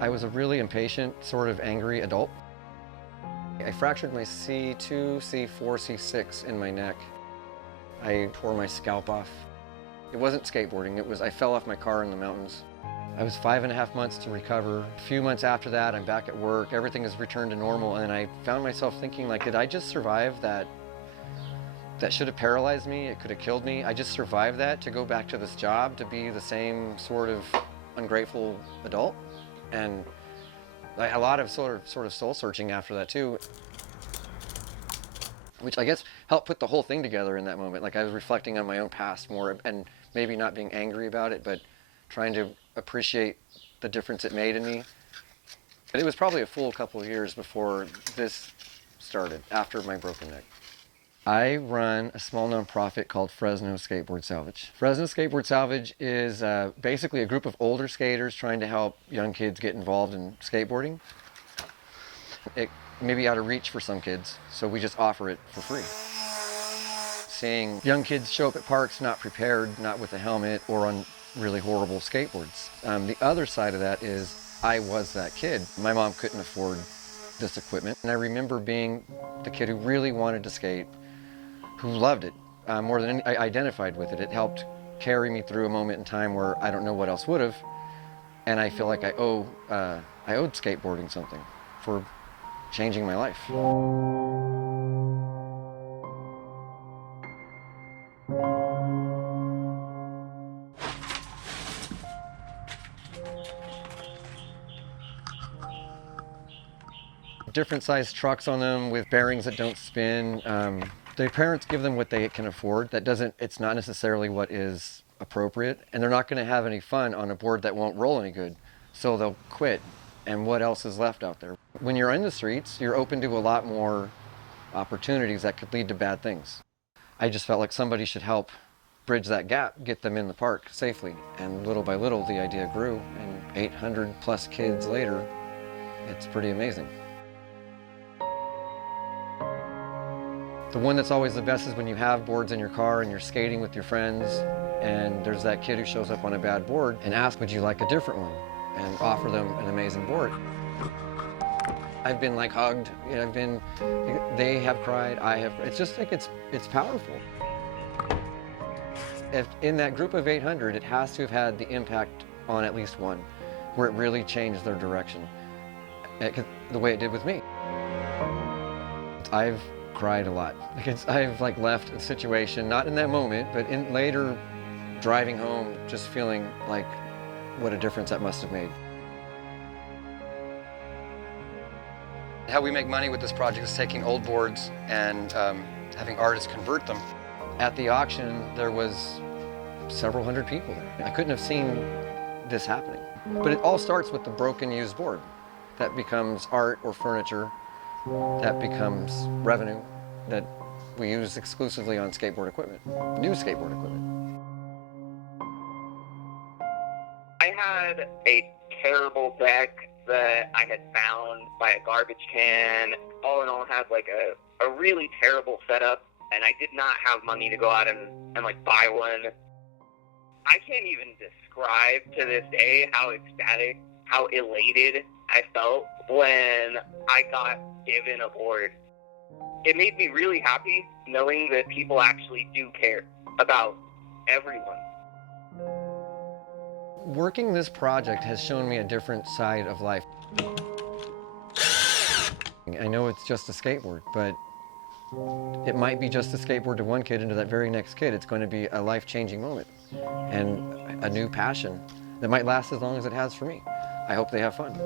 I was a really impatient, sort of angry adult. I fractured my C2, C4, C6 in my neck. I tore my scalp off. It wasn't skateboarding, I fell off my car in the mountains. I was 5.5 months to recover. A few months after that, I'm back at work. Everything has returned to normal, and I found myself thinking, like, did I just survive that? That should have paralyzed me, it could have killed me. I just survived that to go back to this job, to be the same sort of ungrateful adult. And a lot of sort of soul searching after that too, which I guess helped put the whole thing together in that moment. Like, I was reflecting on my own past more, and maybe not being angry about it, but trying to appreciate the difference it made in me. But it was probably a full couple of years before this started, after my broken neck. I run a small nonprofit called Fresno Skateboard Salvage. Fresno Skateboard Salvage is basically a group of older skaters trying to help young kids get involved in skateboarding. It may be out of reach for some kids, so we just offer it for free. Seeing young kids show up at parks not prepared, not with a helmet, or on really horrible skateboards. The other side of that is I was that kid. My mom couldn't afford this equipment, and I remember being the kid who really wanted to skate, who loved it more than any. I identified with it. It helped carry me through a moment in time where I don't know what else would have, and I feel like I owed skateboarding something for changing my life. Different sized trucks on them with bearings that don't spin. Their parents give them what they can afford. It's not necessarily what is appropriate, and they're not going to have any fun on a board that won't roll any good, so they'll quit. And what else is left out there? When you're in the streets, you're open to a lot more opportunities that could lead to bad things. I just felt like somebody should help bridge that gap, get them in the park safely. And little by little, the idea grew, and 800 plus kids later, it's pretty amazing. The one that's always the best is when you have boards in your car and you're skating with your friends, and there's that kid who shows up on a bad board and asks, would you like a different one? And offer them an amazing board. I've been like hugged, they have cried, I have, it's just like, it's powerful. If in that group of 800, it has to have had the impact on at least one, where it really changed their direction, the way it did with me. I've cried a lot. I've left a situation, not in that moment, but in later driving home, just feeling like what a difference that must have made. How we make money with this project is taking old boards and having artists convert them. At the auction, there was several hundred people there. I couldn't have seen this happening. But it all starts with the broken used board. That becomes art or furniture. That becomes revenue that we use exclusively on skateboard equipment, new skateboard equipment. I had a terrible deck that I had found by a garbage can. All in all, had a really terrible setup, and I did not have money to go out and buy one. I can't even describe to this day how ecstatic, how elated I felt when I got given a board. It made me really happy knowing that people actually do care about everyone. Working this project has shown me a different side of life. I know it's just a skateboard, but it might be just a skateboard to one kid, and to that very next kid, it's going to be a life-changing moment and a new passion that might last as long as it has for me. I hope they have fun.